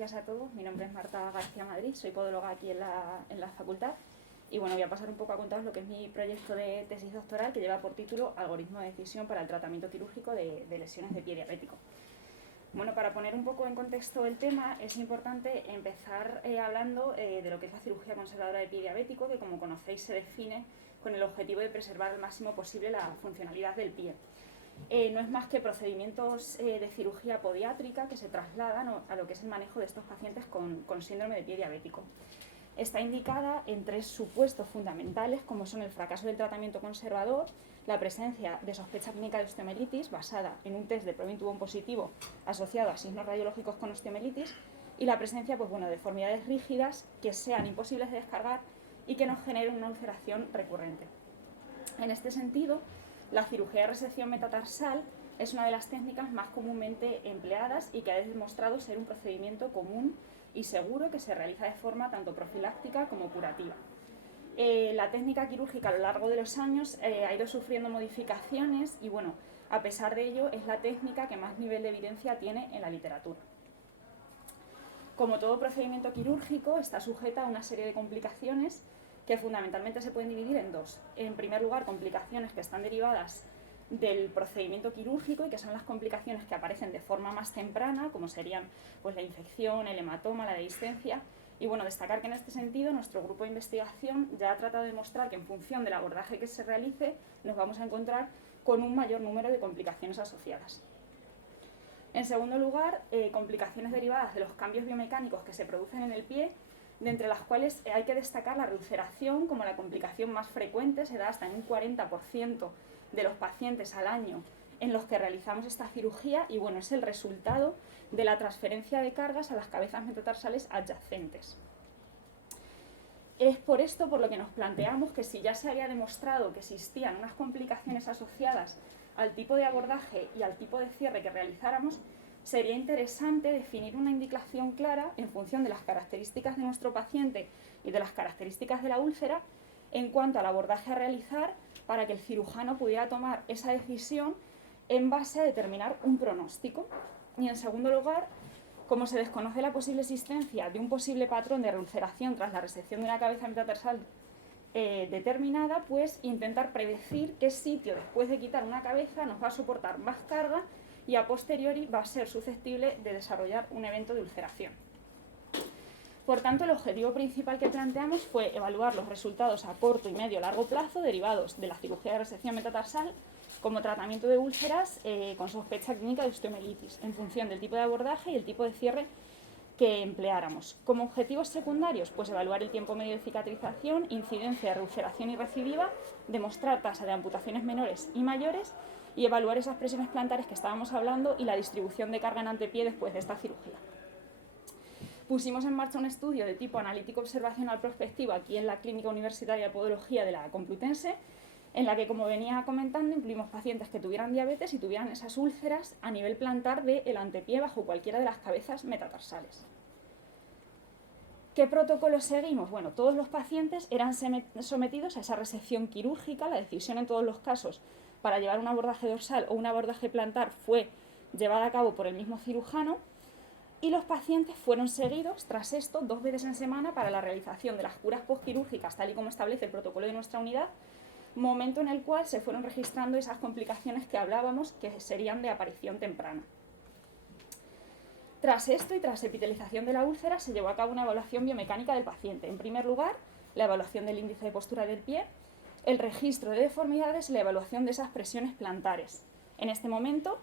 gracias a todos. Mi nombre es Marta García Madrid, soy podóloga aquí en la facultad y bueno, voy a pasar un poco a contaros lo que es mi proyecto de tesis doctoral que lleva por título Algoritmo de decisión para el tratamiento quirúrgico de lesiones de pie diabético. Bueno, para poner un poco en contexto el tema, es importante empezar hablando de lo que es la cirugía conservadora de pie diabético, que como conocéis se define con el objetivo de preservar al máximo posible la funcionalidad del pie. No es más que procedimientos de cirugía podiátrica que se trasladan a lo que es el manejo de estos pacientes con síndrome de pie diabético. Está indicada en tres supuestos fundamentales, como son el fracaso del tratamiento conservador, la presencia de sospecha clínica de osteomielitis basada en un test de Provin-Tubón positivo asociado a signos radiológicos con osteomielitis y la presencia de deformidades rígidas que sean imposibles de descargar y que nos generen una ulceración recurrente. En este sentido, la cirugía de resección metatarsal es una de las técnicas más comúnmente empleadas y que ha demostrado ser un procedimiento común y seguro que se realiza de forma tanto profiláctica como curativa. La técnica quirúrgica a lo largo de los años ha ido sufriendo modificaciones y bueno, a pesar de ello es la técnica que más nivel de evidencia tiene en la literatura. Como todo procedimiento quirúrgico, está sujeta a una serie de complicaciones que fundamentalmente se pueden dividir en dos. En primer lugar, complicaciones que están derivadas del procedimiento quirúrgico y que son las complicaciones que aparecen de forma más temprana, como serían la infección, el hematoma, la dehiscencia. Y bueno, destacar que en este sentido nuestro grupo de investigación ya ha tratado de demostrar que en función del abordaje que se realice nos vamos a encontrar con un mayor número de complicaciones asociadas. En segundo lugar, complicaciones derivadas de los cambios biomecánicos que se producen en el pie, de entre las cuales hay que destacar la reulceración como la complicación más frecuente, se da hasta en un 40% de los pacientes al año en los que realizamos esta cirugía y bueno, es el resultado de la transferencia de cargas a las cabezas metatarsales adyacentes. Es por esto por lo que nos planteamos que si ya se había demostrado que existían unas complicaciones asociadas al tipo de abordaje y al tipo de cierre que realizáramos, sería interesante definir una indicación clara en función de las características de nuestro paciente y de las características de la úlcera en cuanto al abordaje a realizar para que el cirujano pudiera tomar esa decisión en base a determinar un pronóstico. Y en segundo lugar, como se desconoce la posible existencia de un posible patrón de reulceración tras la resección de una cabeza metatarsal determinada, pues intentar predecir qué sitio después de quitar una cabeza nos va a soportar más carga y a posteriori va a ser susceptible de desarrollar un evento de ulceración. Por tanto, el objetivo principal que planteamos fue evaluar los resultados a corto y medio largo plazo derivados de la cirugía de resección metatarsal como tratamiento de úlceras con sospecha clínica de osteomielitis, en función del tipo de abordaje y el tipo de cierre que empleáramos. Como objetivos secundarios, pues evaluar el tiempo medio de cicatrización, incidencia de reulceración y recidiva, demostrar tasa de amputaciones menores y mayores y evaluar esas presiones plantares que estábamos hablando y la distribución de carga en antepié después de esta cirugía. Pusimos en marcha un estudio de tipo analítico observacional prospectivo aquí en la Clínica Universitaria de Podología de la Complutense, en la que, como venía comentando, incluimos pacientes que tuvieran diabetes y tuvieran esas úlceras a nivel plantar del antepié bajo cualquiera de las cabezas metatarsales. ¿Qué protocolo seguimos? Bueno, todos los pacientes eran sometidos a esa resección quirúrgica. La decisión en todos los casos para llevar un abordaje dorsal o un abordaje plantar fue llevada a cabo por el mismo cirujano y los pacientes fueron seguidos tras esto 2 veces en semana para la realización de las curas postquirúrgicas tal y como establece el protocolo de nuestra unidad, momento en el cual se fueron registrando esas complicaciones que hablábamos que serían de aparición temprana. Tras esto y tras epitelización de la úlcera se llevó a cabo una evaluación biomecánica del paciente. En primer lugar, la evaluación del índice de postura del pie, el registro de deformidades y la evaluación de esas presiones plantares. En este momento,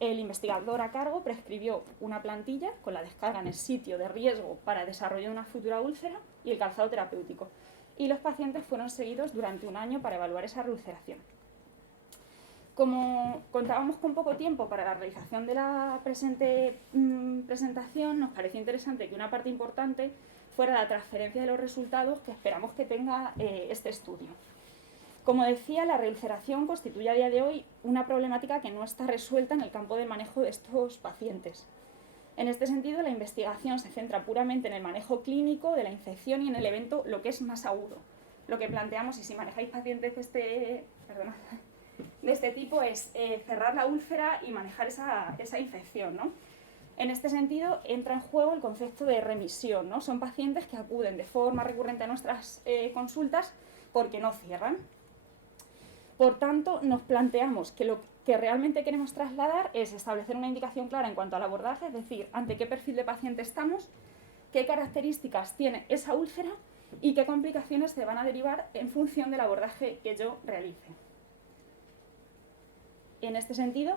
el investigador a cargo prescribió una plantilla con la descarga en el sitio de riesgo para desarrollar una futura úlcera y el calzado terapéutico. Y los pacientes fueron seguidos durante 1 año para evaluar esa reulceración. Como contábamos con poco tiempo para la realización de la presente presentación, nos pareció interesante que una parte importante fuera la transferencia de los resultados que esperamos que tenga este estudio. Como decía, la reulceración constituye a día de hoy una problemática que no está resuelta en el campo de manejo de estos pacientes. En este sentido, la investigación se centra puramente en el manejo clínico de la infección y en el evento lo que es más agudo. Lo que planteamos, y si manejáis pacientes de este tipo, es cerrar la úlcera y manejar esa infección, ¿no? En este sentido, entra en juego el concepto de remisión, ¿no? Son pacientes que acuden de forma recurrente a nuestras consultas porque no cierran. Por tanto, nos planteamos que lo que realmente queremos trasladar es establecer una indicación clara en cuanto al abordaje, es decir, ante qué perfil de paciente estamos, qué características tiene esa úlcera y qué complicaciones se van a derivar en función del abordaje que yo realice. En este sentido,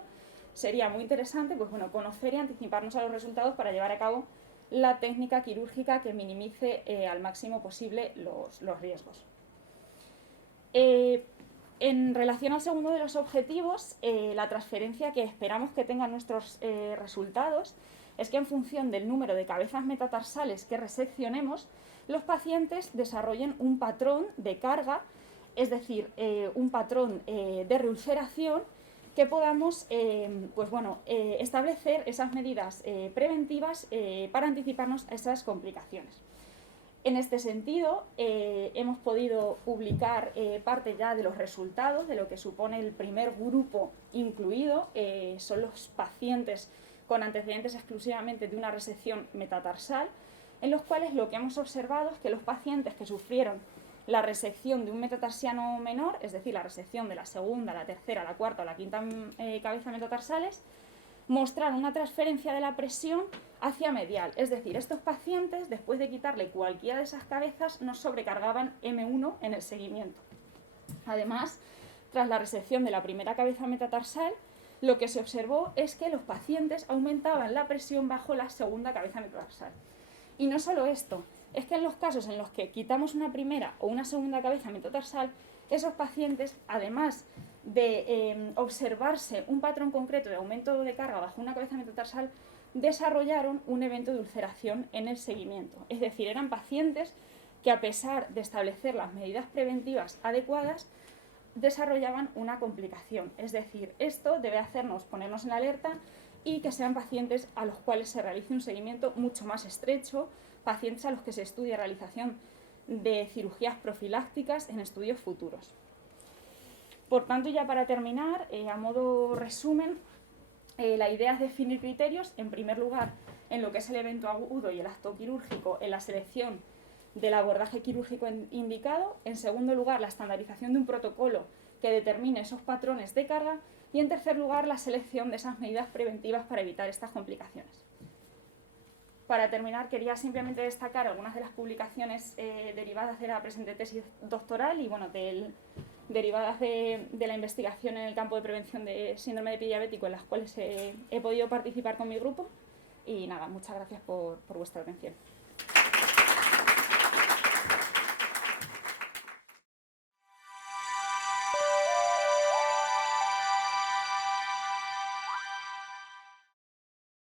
sería muy interesante conocer y anticiparnos a los resultados para llevar a cabo la técnica quirúrgica que minimice al máximo posible los riesgos. En relación al segundo de los objetivos, la transferencia que esperamos que tengan nuestros resultados es que en función del número de cabezas metatarsales que reseccionemos, los pacientes desarrollen un patrón de carga, es decir, un patrón de reulceración, que podamos establecer esas medidas preventivas para anticiparnos a esas complicaciones. En este sentido, hemos podido publicar parte ya de los resultados de lo que supone el primer grupo incluido, son los pacientes con antecedentes exclusivamente de una resección metatarsal, en los cuales lo que hemos observado es que los pacientes que sufrieron la resección de un metatarsiano menor, es decir, la resección de la segunda, la tercera, la cuarta o la quinta cabeza metatarsales, mostraron una transferencia de la presión hacia medial. Es decir, estos pacientes, después de quitarle cualquiera de esas cabezas, no sobrecargaban M1 en el seguimiento. Además, tras la resección de la primera cabeza metatarsal, lo que se observó es que los pacientes aumentaban la presión bajo la segunda cabeza metatarsal. Y no solo esto, es que en los casos en los que quitamos una primera o una segunda cabeza metatarsal, esos pacientes, además de observarse un patrón concreto de aumento de carga bajo una cabeza metatarsal, desarrollaron un evento de ulceración en el seguimiento. Es decir, eran pacientes que, a pesar de establecer las medidas preventivas adecuadas, desarrollaban una complicación. Es decir, esto debe hacernos ponernos en alerta y que sean pacientes a los cuales se realice un seguimiento mucho más estrecho, pacientes a los que se estudie realización de cirugías profilácticas en estudios futuros. Por tanto, ya para terminar, a modo resumen, la idea es definir criterios, en primer lugar, en lo que es el evento agudo y el acto quirúrgico, en la selección del abordaje quirúrgico indicado, en segundo lugar, la estandarización de un protocolo que determine esos patrones de carga y, en tercer lugar, la selección de esas medidas preventivas para evitar estas complicaciones. Para terminar, quería simplemente destacar algunas de las publicaciones derivadas de la presente tesis doctoral y derivadas de la investigación en el campo de prevención de síndrome de pie diabético, en las cuales he podido participar con mi grupo. Y nada, muchas gracias por vuestra atención.